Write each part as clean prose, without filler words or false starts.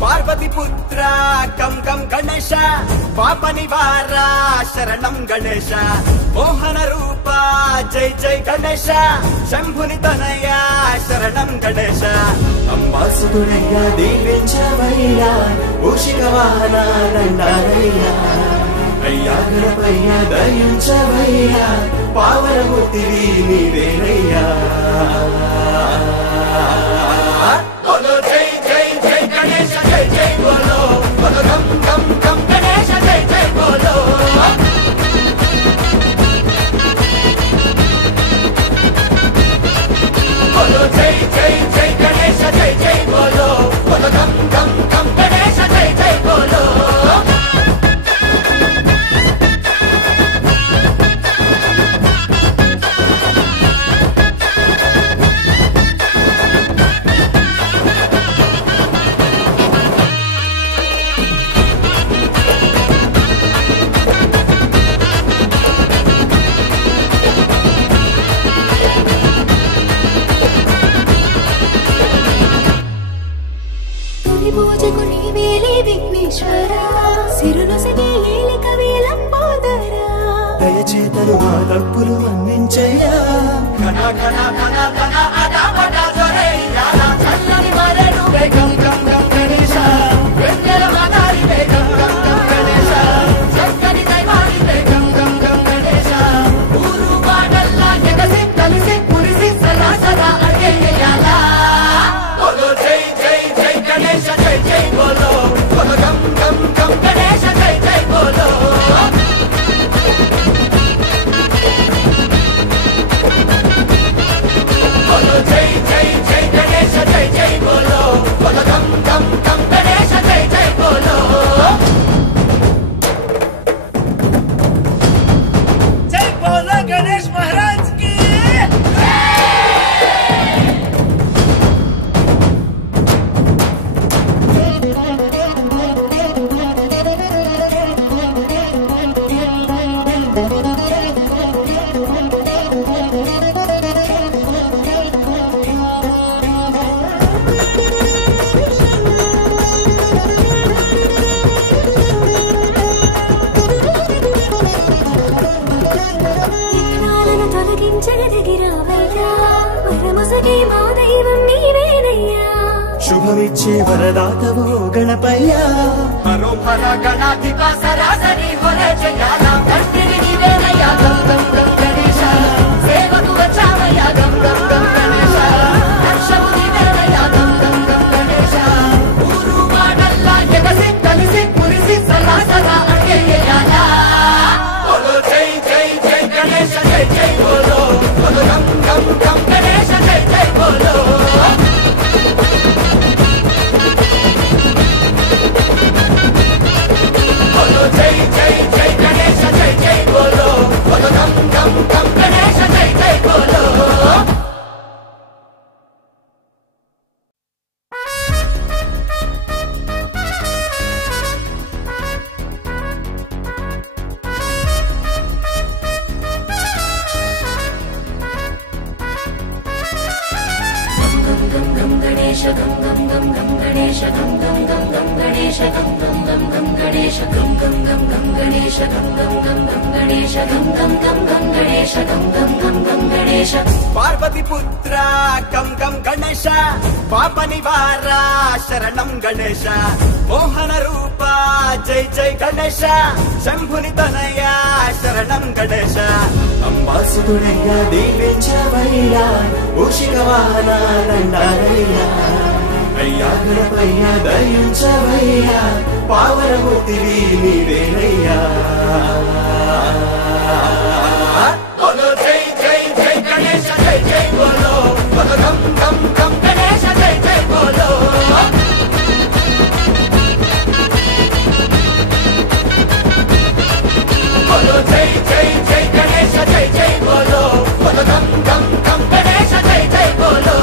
पार्वती पुत्रा कम कम गणेश पाप निवारा शरणं गणेश मोहन रूपा जय जय गणेश शंभुनि तनया शरणं गणेश अंबासुदुडయ్యా దీవించవయ్యా మూషిక వాహన దండాలయ్యా అయ్యా గణపయ్య దయించవయ్యా పావనమూర్తివి నీవేనయ్యా बोलो जय जय जय गणेश जय जय बोलो बोलो गम गम गम गणेश जय जय बोलो बोलो जय जय जय गणेश जय जय बोलो बोलो गम गम गम गणेश जय जय बोलो దయచేతను మా తప్పులు మన్నించయ్యా ఘన ఘన ఘన ఘన అడాపడ జొరయ్యా చల్లని మరెను గం గం గం గణేశ వెన్నెల మాతారి గం గం గం గణేశ చక్కని దైవాని గం గం గం గణేశ ఊరు వాడల్లా జగసి కలిసి పురిసి సదా సదా అయ్యయ్యాలా బోలో జై జై జై గణేశ జై జై బోలో బోలో గం గం గం గణేశ జై జై బోలో जय जय जय गणेश जय जय बोलो बोलो गम गम गम गणेश जय जय बोलो जय बोलो गणेश महाराज की శుభమిచ్చే వరదాతవో గణపయ్యా హరోహర గణాధిప సరాసరి హర జయాల తండ్రిని నీవేనయ్యా గం గం గం గణేశ సేవకు వచ్చావయ్యా గం గం గం గణేశ రక్షము నీవేనయ్యా గం గం గం గణేశ ఊరు వాడల్లా జగసి కలిసి పురిసి సదా సదా అయ్యయ్యాలా బోలో జై జై జై గణేశ జై జై బోలో బోలో గం గం గం గణేశ జై జై బోలో जय जय जय गणेश जय जय बोलो बोलो गम गम गम गणेश जय जय बोलो गणेश गम गम गम गम गणेश गम गम गम गम गणेश गम गम गम गम गणेश गम गम गम गम गणेश गम गम गम गम गणेश गम गम गम गम गणेश गम गम गम गम गणेश पार्वती पुत्रा कम कम गणेश पाप निवारा शरणं गणेश मोहन रूपा जय जय गणेश शंभुनि तनया शरणं गणेश अंबासुदुडయ్యా దీవించవయ్యా మూషిక వాహన దండాలయ్యా అయ్యా గణపయ్య దయించవయ్యా పావనమూర్తివి నీవేనయ్యా बोलो जय जय जय गणेश जय जय बोलो बोलो गम गम गम गणेश जय जय बोलो बोलो जय जय जय गणेश जय जय बोलो बोलो गम गम गम गणेश जय जय बोलो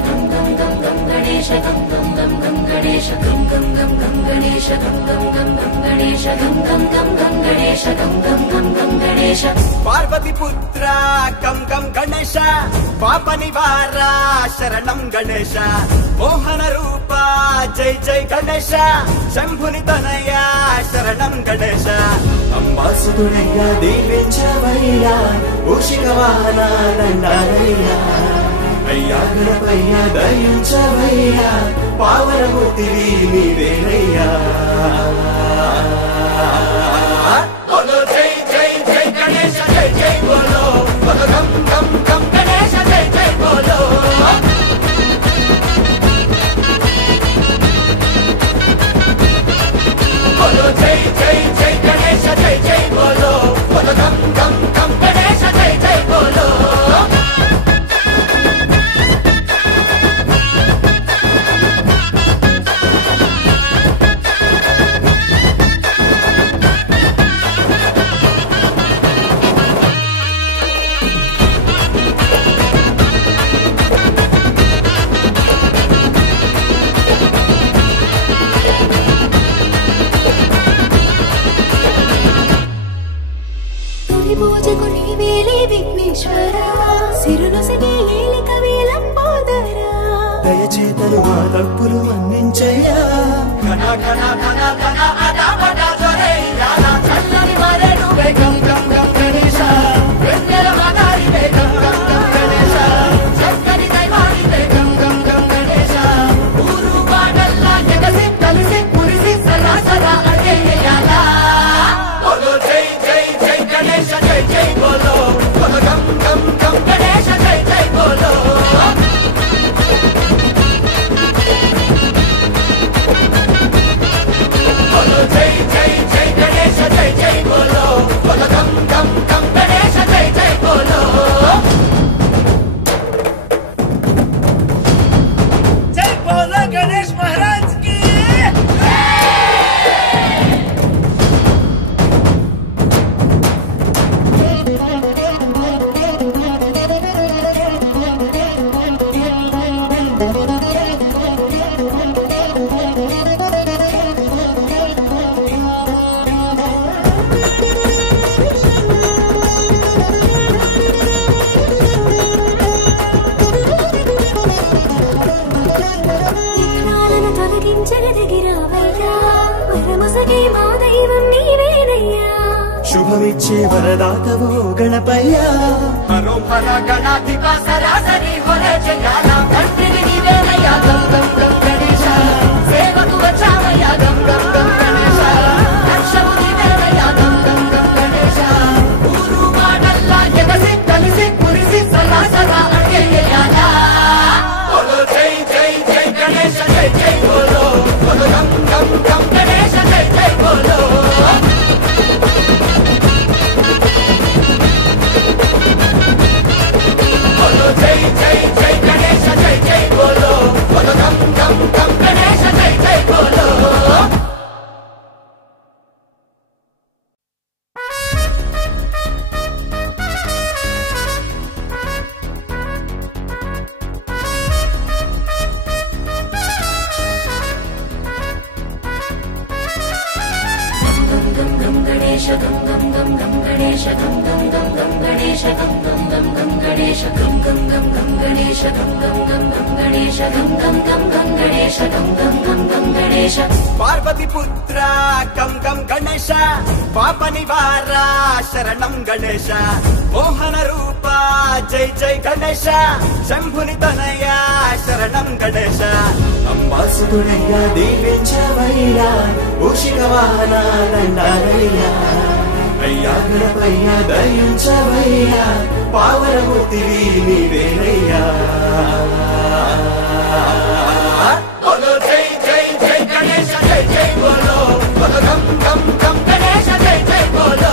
gam gam gam gam ganesha gam gam gam gam ganesha gam gam gam gam ganesha gam gam gam gam ganesha gam gam gam gam ganesha gam gam gam gam ganesha Parvati పుత్ర గం గం గణేశ పాప నివార శరణం గణేశ మోహన రూప జై జై గణేశ శంభుని తనయ శరణం గణేశ అంబాసుతుడయ్యా దీవించవయ్యా మూషిక వాహన దండాలయ్యా అయ్యా గణపయ్యా దయించవయ్యా పావనమూర్తివి నీవేనయ్యా బోలో జై జై జై గణేశ జై జై బోలో బోలో గం గం గం గణేశ జై జై బోలో బోలో జై జై జై గణేశ జై జై బోలో బోలో గం గం గం గణేశ జై జై బోలో దయచేతను మా తప్పులు మన్నించయ్యా ఘన ఘన ఘన ఘన అడాబడ జొరయ్యా చల్లని మరే నువ్వే గం గం గం గణేశ వెన్నెల మగారివే గం గం గం గణేశ చక్కని దైవానివే గం గం గం గణేశ ఊరు వాడల్లా ఎగసి కలిసి మురిసి సలా సలా అయ్యేయాలా బోలో జై జై జై గణేశ జై జై బోలో బోలో గం గం గం గణేశ జై జై బోలో జై జై జై గణేశ జై జై బోలో బోలో గం గం గం గణేశ జై జై బోలో జై బోలో గణేష్ మహారాజ్ కి శుభమిచ్చే వరదాతవో గణపయ్యా హరోహర గణాధిప సరాసరి హొరే జయాల తండ్రిని నీవేనయ్యా గం గం గం గణేశ సేవకు వచ్చావయ్యా గం గం గం గణేశ రక్షము నీవేనయ్యా గం గం గం గణేశ ఊరు వాడల్లా ఎగసి కలిసి మురిసి సలా సలా అయ్యేయాలా బోలో జై జై జై గణేశ జై జై బోలో బోలో గం గం గం గణేశ జై జై బోలో జై జై జై గణేశ జై జై బోలో బోలో గం గం గం గణేశ జై జై బోలో గణేశ గం గం గం గం గణేశ గం గం గం గం గణేశ గం గం గం గం గణేశ గం గం గం గం గణేశ గం గం గం గం గణేశ గం గం గం గం గణేశ గం గం గం గం గణేశ పార్వతి పుత్ర గం గం గణేశ పాప నివార శరణం గణేశ మోహన రూప జై జై గణేశ శంభుని తనయ శరణం గణేశ అంబాసుతుడయ్యా దీవించవయ్యా మూషిక వాహన దండాలయ్యా అయ్యా గణపయ్యా దయించవయ్యా పావనమూర్తివి నీవేనయ్యా బోలో జై జై జై గణేశ జై జై బోలో బోలో గం గం గం గణేశ జై జై బోలో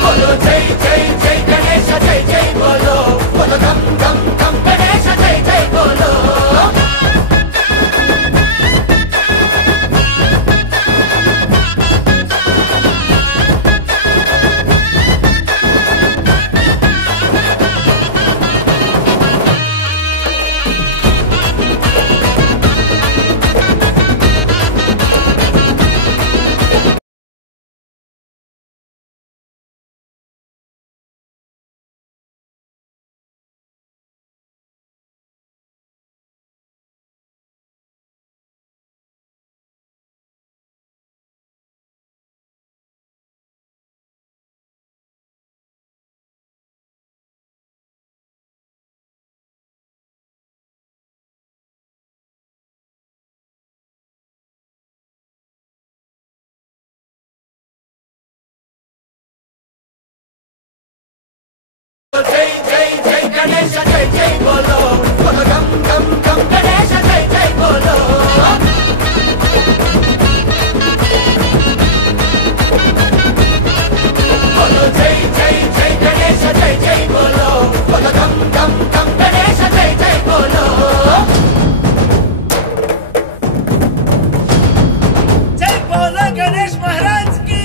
బోలో జై జై జై గణేశ జై జై బోలో బోలో గం గం గం గణేశ జై జై బోలో గణేశ జై జై బోలో గం గం గం గణేశ జై జై బోలో జై జై జై గణేశ జై జై బోలో గం గం గం గణేశ జై జై బోలో జై బోలో గణేష్ మహారాజ్ కి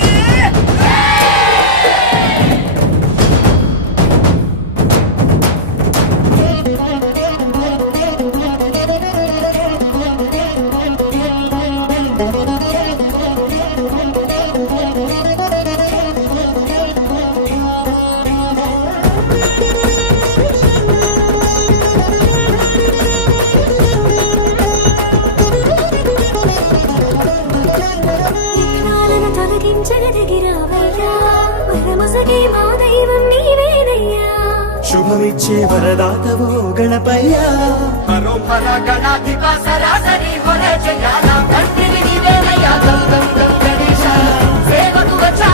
శుభమిచ్చే వరదాతవో గణపయ్యా హరోహర గణాధిప సరాసరి హరే జయాల కంటిని నీవేనయ్యా గం గం గం